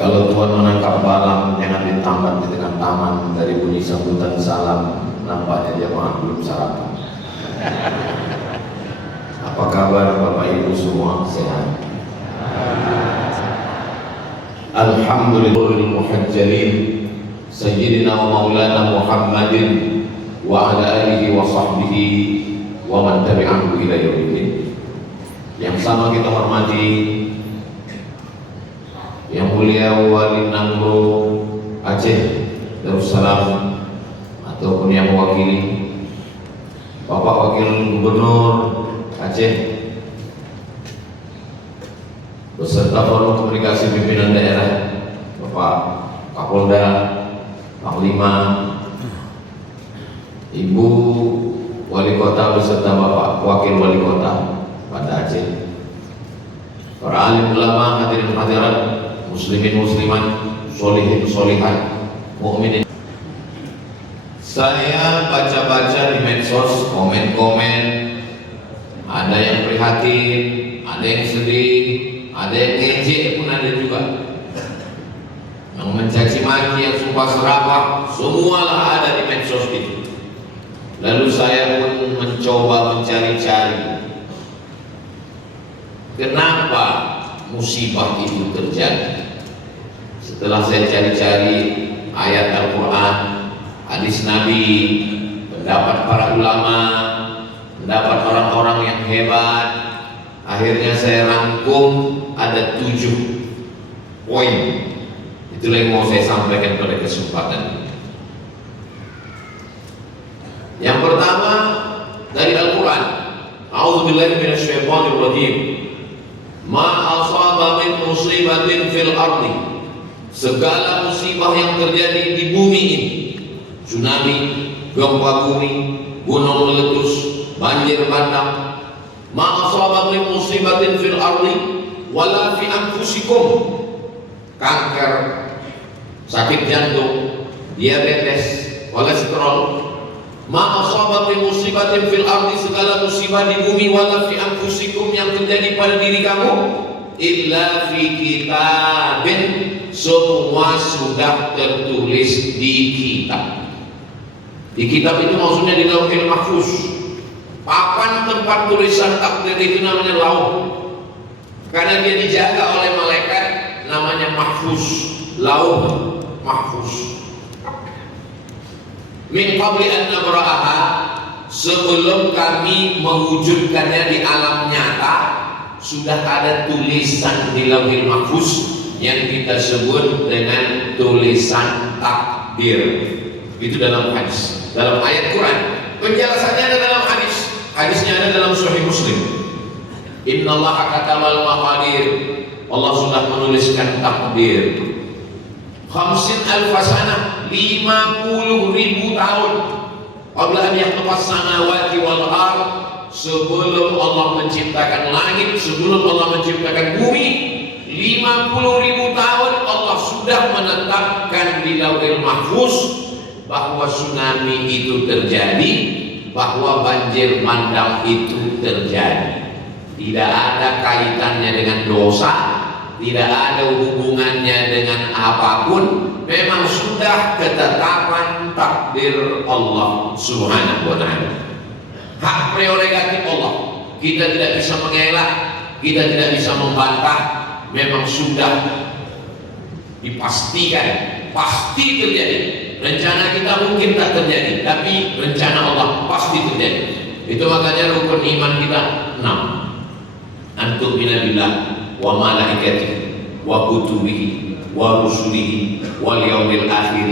Kalau Tuhan menangkap balang, jangan ditambat di tengah taman. Dari bunyi sambutan salam, nampaknya jamaah belum sarapan. Apa kabar Bapak Ibu semua? Sehat? Alhamdulillahil muhajjalin Sayyidina wa maulana Muhammadin wa ala alihi wa sahbihi wa man tabi'ahu ila yaumiddin. Yang sama kita hormati Yang mulia Wali Nangro Aceh Darussalam, ataupun yang mewakili Bapak Wakil Gubernur Aceh beserta forum komunikasi pimpinan daerah, Bapak Kapolda, Panglima, Ibu wali kota beserta Bapak Wakil Wali Kota Banda Aceh, para alim ulama, hadirin hadirat, muslimin muslimat, solihin solihat, mukminin. Saya baca-baca di medsos, komen-komen, ada yang prihatin, ada yang sedih, ada yang ngejek pun ada juga, yang mencaci maki, yang sumpah serapah, semualah ada di medsos itu. Lalu saya pun mencoba mencari-cari kenapa musibah itu terjadi. Setelah saya cari-cari ayat Al-Quran, hadis Nabi, pendapat para ulama, pendapat orang-orang yang hebat, akhirnya saya rangkum ada 7 poin. Itulah yang mau saya sampaikan pada kesempatan ini. Yang pertama dari Al-Quran, A'udzubillahi minasyaitonir rajim. Ma asaba min musibatin fil ardi, segala musibah yang terjadi di bumi ini, tsunami, gempa bumi, gunung meletus, banjir bandang. Ma asaba min musibatin fil ardi wala fi anfusikum, kanker, sakit jantung, diabetes, kolesterol. Ma asaba min musibatin fil ardi, segala musibah di bumi, wala fi anfusikum, yang terjadi pada diri kamu, illa fi kitabin, semua sudah tertulis di kitab. Di kitab itu maksudnya di Lauhil Mahfuz. Papan tempat tulisan takdir itu namanya lauh, karena dia dijaga oleh malaikat, namanya mahfuz, lauh mahfuz. Min qabli an nabra'aha, sebelum kami mewujudkannya di alam nyata, sudah ada tulisan di Lauhil Mahfuz yang kita sebut dengan tulisan takdir. Itu dalam hadis, dalam ayat Quran. Penjelasannya ada dalam hadis. Hadisnya ada dalam Sahih Muslim. Innallaha katabal maqadir, Allah sudah menuliskan takdir. 50,000 sanah, 50.000 tahun. Qabla an yakhluqas samawati wal ard, sebelum Allah menciptakan langit, sebelum Allah menciptakan bumi, 50.000 tahun Allah sudah menetapkan di Lauhil Mahfuz bahwa tsunami itu terjadi, bahwa banjir bandang itu terjadi. Tidak ada kaitannya dengan dosa, tidak ada hubungannya dengan apapun. Memang sudah ketetapan takdir Allah Subhanahu wa ta'ala. Hak prerogatif Allah. Kita tidak bisa mengelak, kita tidak bisa membantah. Memang sudah dipastikan, pasti terjadi. Rencana kita mungkin tak terjadi, tapi rencana Allah pasti terjadi. Itu makanya rukun iman kita 6. Antum billah wa malaikatihi wa kutubihi wa rusulihi wal yaumil akhir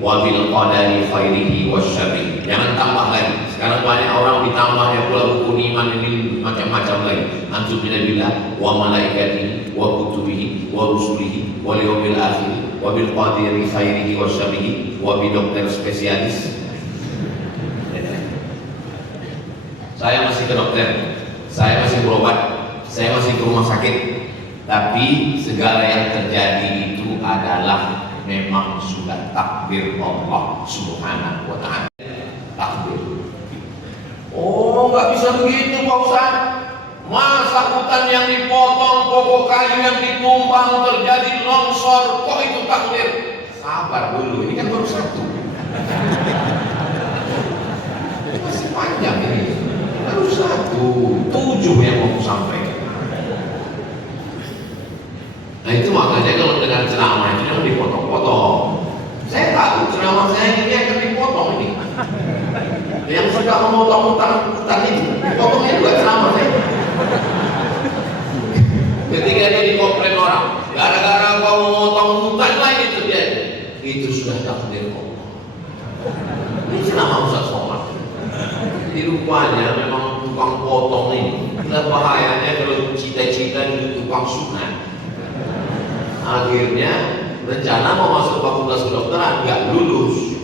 wa bil qadari khairihi wasyarrihi. Jangan tambah lagi. Sekarang banyak orang ditambahnya pula rukun iman ini macam-macam lagi. Antum billah wa malaikatihi wa kutubihi wa rusulihi wal yaumil akhir wa bil qadari khairihi wasyarrihi wa bi dokter spesialis. Saya masih ke dokter, saya masih berobat, saya masih ke rumah sakit, tapi segala yang terjadi itu adalah memang sudah takdir Allah Subhanahu wa ta'ala. Takdir. Oh, nggak bisa begitu Pak Ustaz. Masa hutan yang dipotong, pokok kayu yang ditumbang, terjadi longsor, kok itu takdir? Sabar dulu, ini kan baru 1. Masih panjang ini. Baru 1, 7 yang mau sampaikan. Nah itu makanya kalau dengan ceramah itu yang dipotong-potong. Saya tahu ceramah saya ini akan dipotong ini. Yang suka memotong hutan itu, dipotongnya juga ceramah saya. Ketika dia dikomplain orang, gara-gara kau memotong hutan lagi terjadi, itu sudah takdir Allah. Ini ceramah Ustaz Somad. Di rupanya memang tukang potong ini. Nah bahayanya kalau cita-cita itu tukang sunat. Akhirnya rencana mau masuk fakultas kedokteran nggak lulus,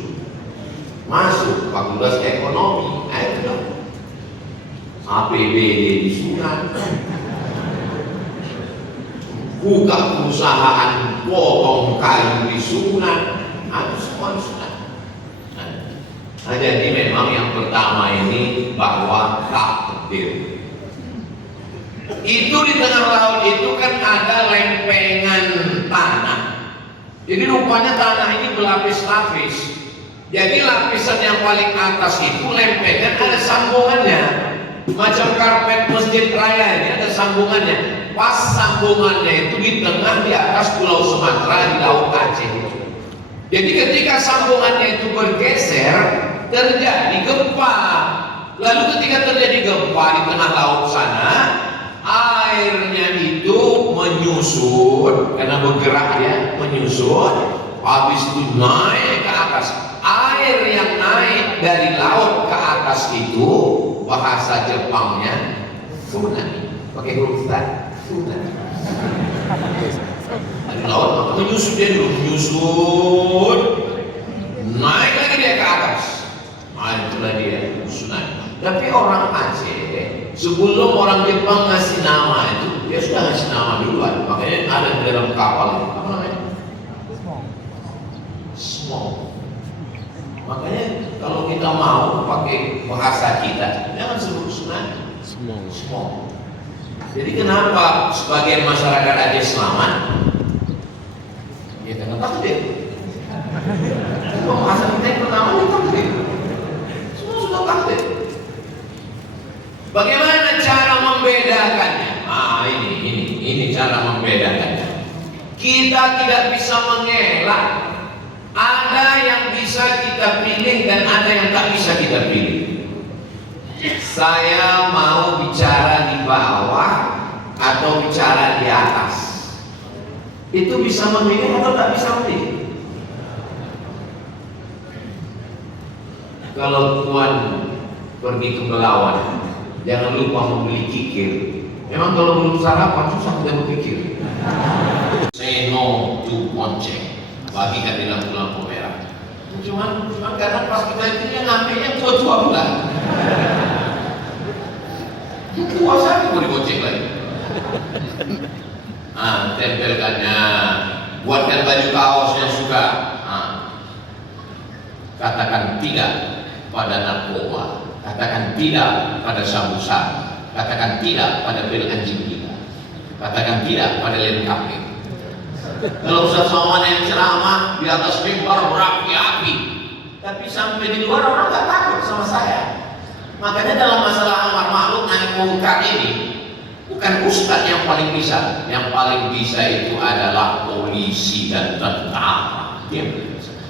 masuk fakultas ekonomi, itu APBD disunat, buka perusahaan potong kayu disunat, harus semua disunat. Nah, jadi memang yang pertama ini bahwa takdir. Itu di tengah laut itu kan ada lempengan tanah. Jadi rupanya tanah ini berlapis-lapis. Jadi lapisan yang paling atas itu lempengan ada sambungannya. Macam karpet masjid raya ini ada sambungannya. Pas sambungannya itu di tengah di atas Pulau Sumatera di Laut Aceh. Jadi ketika sambungannya itu bergeser, terjadi gempa. Lalu ketika terjadi gempa di tengah laut sana, airnya itu menyusut karena bergerak ya, menyusut. Habis itu naik ke atas. Air yang naik dari laut ke atas itu bahasa Jepangnya tsunami. Pakai huruf ta, tsunami. Dari laut maka menyusut dia dulu, menyusut, naik lagi dia ke atas. Nah, itulah dia tsunami. Tapi orang Aceh sebelum orang Jepang ngasih nama itu, dia sudah ngasih nama duluan. Makanya ada di dalam kapal itu, apa namanya? Small. Makanya kalau kita mau pakai bahasa kita, jangan sebut tsunami. Small. Jadi kenapa sebagian masyarakat Aceh selamat? Ya karena takdir. Bahasa kita yang pertama itu takdir. Semua sudah takdir. Bagaimana cara membedakannya? Ah, ini cara membedakannya. Kita tidak bisa mengelak. Ada yang bisa kita pilih dan ada yang tak bisa kita pilih. Saya mau bicara di bawah atau bicara di atas. Itu bisa memilih atau tak bisa memilih? Kalau Tuhan pergi ke Belawan, jangan lupa membeli kikir. Memang kalau belum sarapan susah kita berpikir. Say no to bonceng. Bagikan di lampu-lampu merah. Cuman kadang pas kita itu ngambil yang tua-tua pula. Puasa itu mau digocek lagi. Tempelkannya, buatkan baju kaos yang suka. Katakan tidak pada narkoba, katakan tidak pada sabu-sabu, katakan tidak pada pil anjing gila, katakan tidak pada lengkapnya. Kalau Ustaz Somad yang ceramah di atas mimbar berapi-api, tapi sampai di luar orang nggak takut sama saya. Makanya dalam masalah amar ma'ruf nahi munkar ini bukan ustaz yang paling bisa. Yang paling bisa itu adalah polisi dan tentara.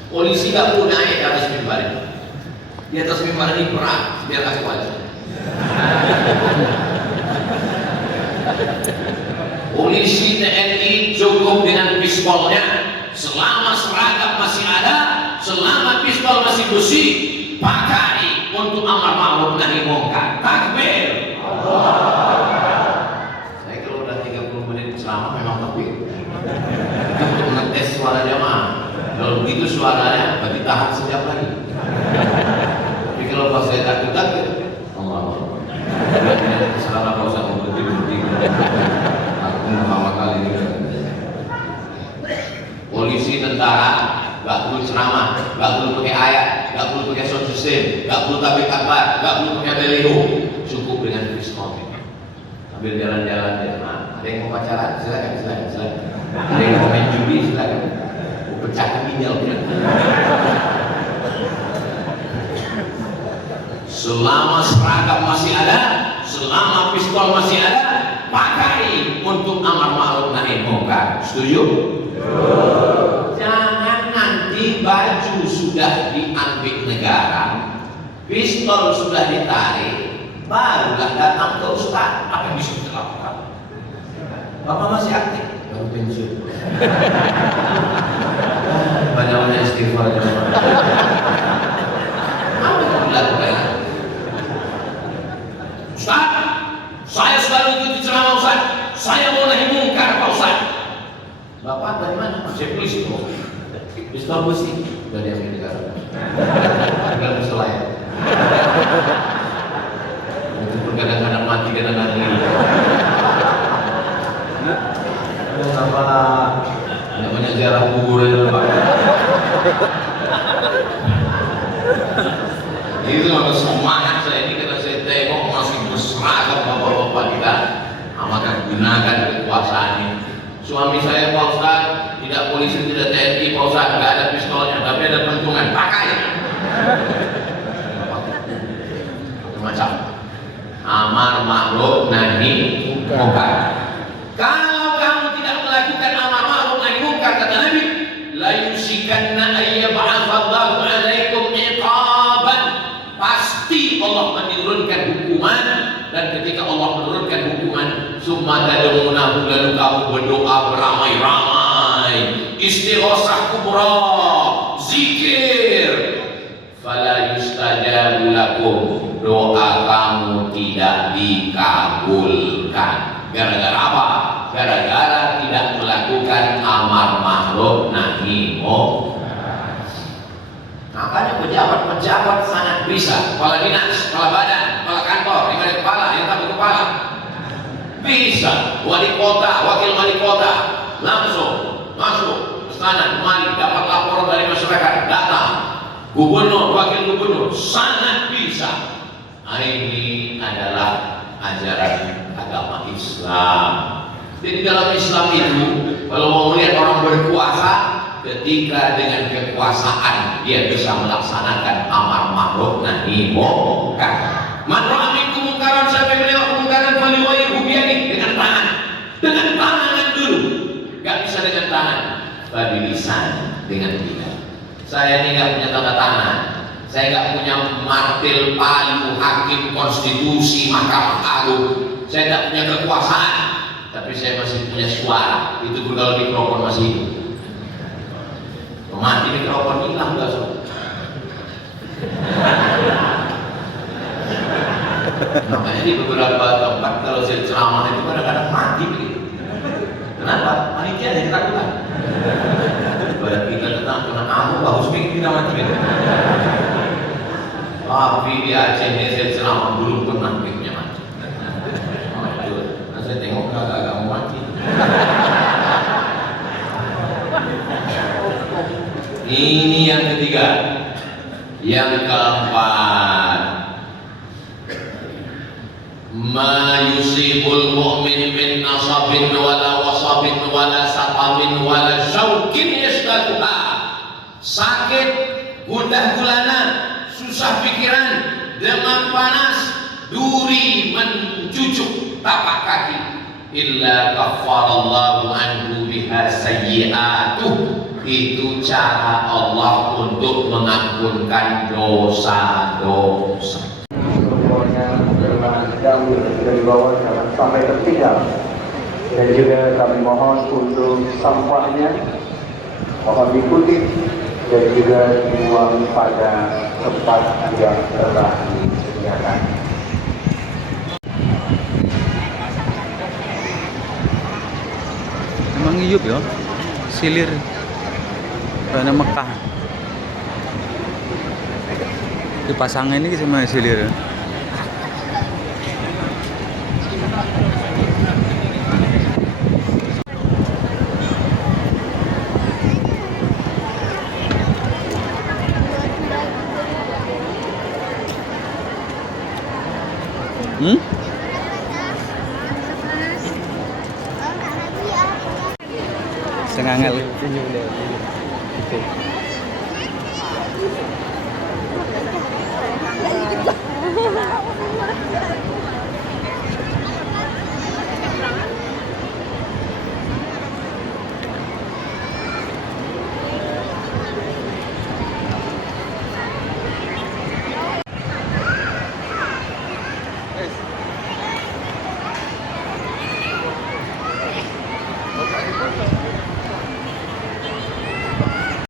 Polisi nggak perlu naik di atas mimbar ini. Di atas mimbar ini berat, biar aku aja. Polisi TNI cukup dengan pistolnya. Selama seragam masih ada, selama pistol masih bersih, pakai untuk amar ma'ruf nahi munkar. Takbir. Saya kalau udah 30 menit ceramah memang takbir. Untuk ngetes suara jamaah. Kalau begitu suaranya berarti tahan sejam lagi. Tapi kalau pas saya takbir, Allah. Salah kalau saya mau berhenti. Pertama kali ini polisi tentara gak perlu ceramah, gak perlu pakai ayat, gak perlu pakai sound system, gak perlu tablik akbar, gak perlu pakai beliau, cukup dengan pistol. Ambil jalan-jalan ya. Ada yang mau pacaran, silakan. Ada yang mau main judi, silakan. Mau pecahkan ginjal. Selama seragam masih ada, selama pistol masih ada, pakai untuk amar ma'ruf nahi munkar. Setuju? Jangan nanti baju sudah diambil negara, pistol sudah ditarik, barulah datang ke ustaz. Apa yang bisa kita lakukan? Bapak masih aktif? Baru pensiun. Banyak-banyak istighfar. Apa yang dilakukan? Ustaz, saya selalu ikuti ceramah Ustaz. Saya mau nahi munkar Pak Ustaz. Bapak dari mana? Saya polisi kok. Pistol besi dari yang negara. Tinggal pistol lain. Itu kadang-kadang Itu semangat saya ini karena saya tengok masih mesra kan bapak-bapak kita. Maka gunakan kekuasaan ini. Suami saya Pak Ustaz, tidak polisi, tidak TNI Pak Ustaz, nggak ada pistolnya, tapi ada pentungan, pakai. Macam amar ma'ruf nahi munkar. Kalau kamu tidak melakukan amar ma'ruf nahi munkar, kata Nabi, la yusikanna ayyab'atsallahu 'alaikum iqaban. Pasti Allah menurunkan hukuman, dan ketika Allah menurunkan hukuman, summa tad'unahu, lalu kamu berdoa beramai-ramai, istighosah kubra, zikir, fala yustajabu lakum, doa kamu tidak dikabulkan. Gara-gara apa? Gara-gara tidak melakukan amar ma'ruf nahi munkar. Makanya pejabat-pejabat sangat bisa, kepala dinas, kepala badan, kepala kantor, yang ada kepala, yang tak berkepala, bisa. Wali kota, wakil wali kota, langsung masuk ke sana kemari, dapat laporan dari masyarakat, datang. Gubernur, wakil gubernur, sangat bisa. Ini adalah ajaran agama Islam. Jadi dalam Islam itu, kalau mau melihat orang berkuasa, ketika dengan kekuasaan dia bisa melaksanakan amar ma'ruf nahi munkar. Man ra'a minkum munkaran, siapa yang melihat kemungkaran falyughayyirhu biyadihi, dengan tangan dulu. Gak bisa dengan tangan, bilisan, dengan lidah. Saya ini gak punya tanda tangan, saya gak punya martil palu hakim konstitusi Mahkamah Agung, saya gak punya kekuasaan, tapi saya masih punya suara. Itu pun kalau mikrofon masih hidup. Mati mikrofon hilang gak so? Makanya di beberapa tempat kalau saya ceramah itu kadang-kadang mati begitu. Kenapa? Panitia ada ketakutan. Pada kita tentang karena aku bagus pikir kita mati gitu. Tapi di Aceh ini saya ceramah belum pernah pikirnya mati. Nah, saya tengok agak-agak mau mati. Ini yang ketiga. Yang keempat, ma yusibul mu'min min nasabin wala wasabin wala saqamin wala syaukin yasdaduha. Sakit, gundah gulana, susah pikiran, demam panas, duri mencucuk tapak kaki, illa kaffarallahu anhu biha sayyi'atuh. Itu cara Allah untuk mengampunkan dosa-dosa. Semuanya adalah jauh dari bawah, jangan sampai tertinggal. Dan juga kami mohon untuk sampahnya mohon dikutip dan juga dibuang pada tempat yang telah disediakan. Emang iyup ya, silir karena Mekah dipasang ini sama silir. Setengah ngel.